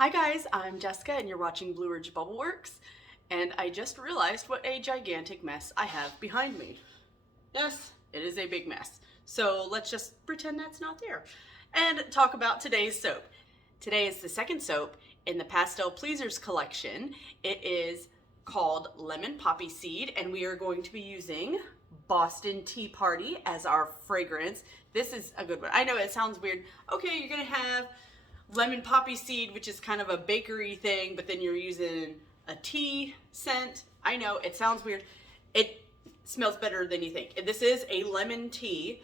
Hi guys, I'm Jessica and you're watching Blue Ridge Bubble Works, and I just realized what a gigantic mess I have behind me. Yes, it is a big mess. So let's just pretend that's not there and talk about today's soap. Today is the second soap in the Pastel Pleasers collection. It is called Lemon Poppy Seed, and we are going to be using Boston Tea Party as our fragrance. This is a good one. I know it sounds weird. Okay, you're gonna have lemon poppy seed, which is kind of a bakery thing, but then you're using a tea scent. I know it sounds weird. It smells better than you think. This is a lemon tea,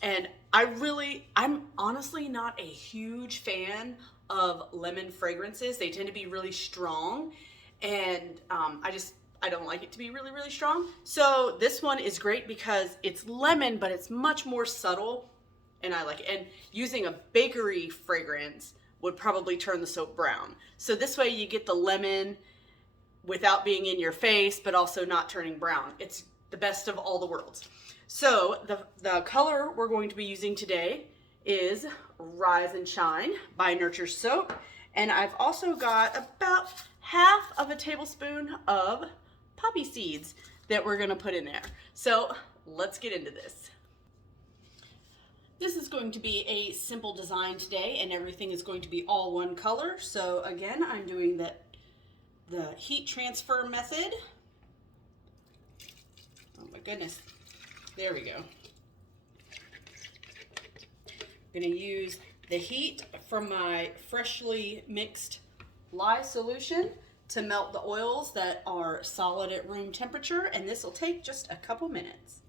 and I'm honestly not a huge fan of lemon fragrances. They tend to be really strong, and I don't like it to be really, really strong. So this one is great because it's lemon, but it's much more subtle, and I like it. And using a bakery fragrance would probably turn the soap brown. So this way you get the lemon without being in your face, but also not turning brown. It's the best of all the worlds. So the color we're going to be using today is Rise and Shine by Nurture Soap. And I've also got about half of a tablespoon of poppy seeds that we're gonna put in there. So let's get into this. This is going to be a simple design today, and everything is going to be all one color. So again, I'm doing the heat transfer method. Oh my goodness. There we go. I'm going to use the heat from my freshly mixed lye solution to melt the oils that are solid at room temperature, and this will take just a couple minutes.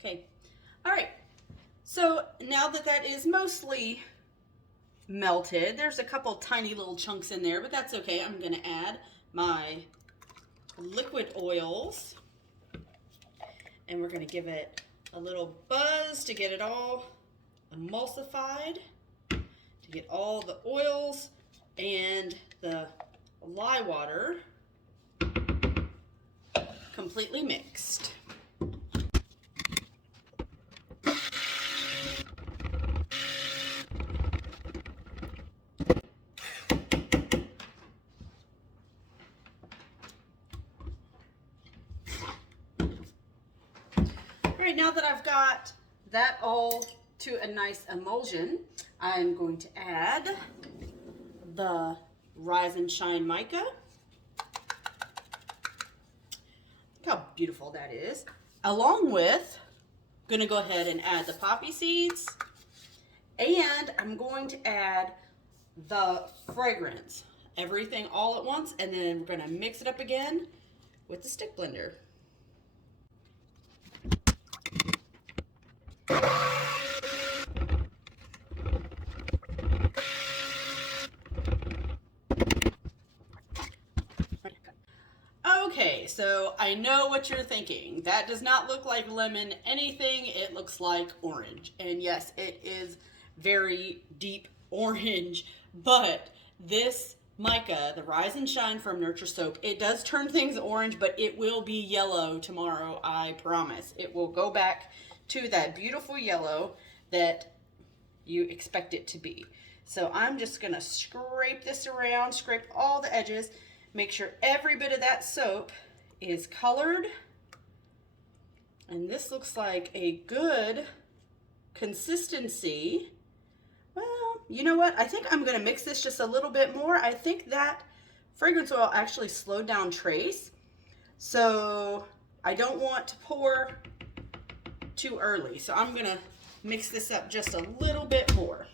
Okay, all right, so now that is mostly melted, there's a couple tiny little chunks in there, but that's okay. I'm gonna add my liquid oils, and we're gonna give it a little buzz to get it all emulsified, to get all the oils and the lye water completely mixed. All right, now that I've got that all to a nice emulsion, I'm going to add the Rise and Shine mica. Look how beautiful that is. Along with, I'm gonna go ahead and add the poppy seeds, and I'm going to add the fragrance. Everything all at once, and then we're gonna mix it up again with the stick blender. Okay, so I know what you're thinking. That does not look like lemon anything. It looks like orange. And yes, it is very deep orange, but this mica, the Rise and Shine from Nurture Soap, it does turn things orange, but it will be yellow tomorrow, I promise. It will go back to that beautiful yellow that you expect it to be. So I'm just gonna scrape this around, scrape all the edges, make sure every bit of that soap is colored. And this looks like a good consistency. Well, you know what? I think I'm gonna mix this just a little bit more. I think that fragrance oil actually slowed down trace. So I don't want to pour too early. So I'm gonna mix this up just a little bit more.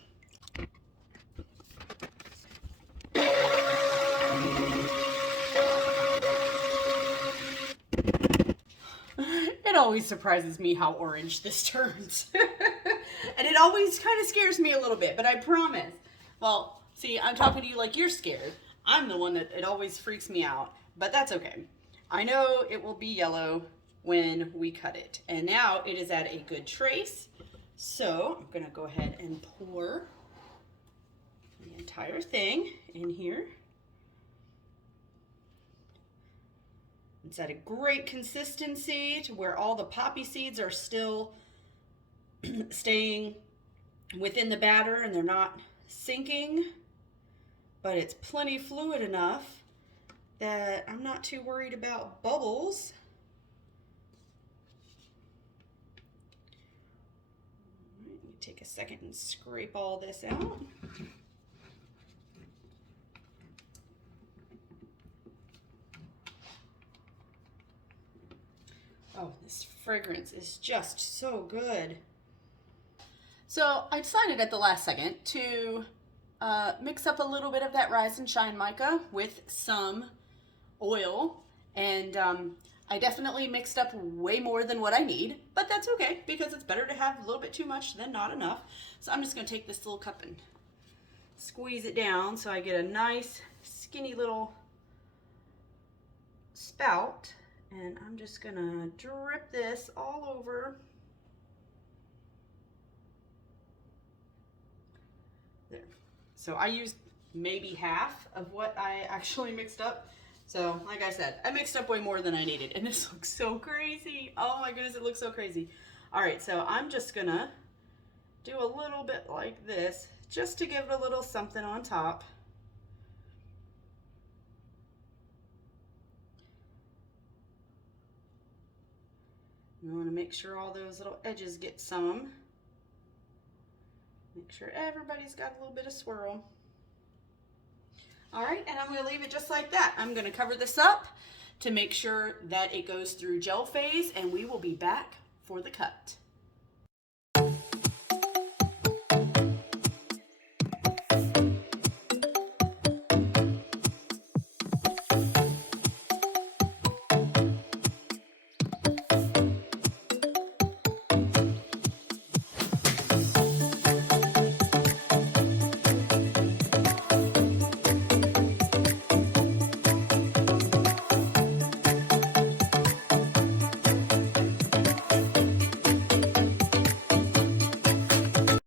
It always surprises me how orange this turns. And it always kind of scares me a little bit, but I promise. Well, see, I'm talking to you like you're scared. I'm the one that it always freaks me out, but that's okay. I know it will be yellow when we cut it. And now it is at a good trace. So I'm gonna go ahead and pour the entire thing in here. It's at a great consistency to where all the poppy seeds are still staying within the batter and they're not sinking, but it's plenty fluid enough that I'm not too worried about bubbles. Let me take a second and scrape all this out. Oh, this fragrance is just so good. So I decided at the last second to mix up a little bit of that Rise and Shine mica with some oil, and I definitely mixed up way more than what I need, but that's okay because it's better to have a little bit too much than not enough. So I'm just going to take this little cup and squeeze it down so I get a nice skinny little spout. And I'm just gonna drip this all over. There. So I used maybe half of what I actually mixed up. So like I said, I mixed up way more than I needed. And this looks so crazy. Oh my goodness, it looks so crazy. All right, so I'm just gonna do a little bit like this, just to give it a little something on top. You want to make sure all those little edges get some. Make sure everybody's got a little bit of swirl. All right, and I'm going to leave it just like that. I'm going to cover this up to make sure that it goes through gel phase, and we will be back for the cut.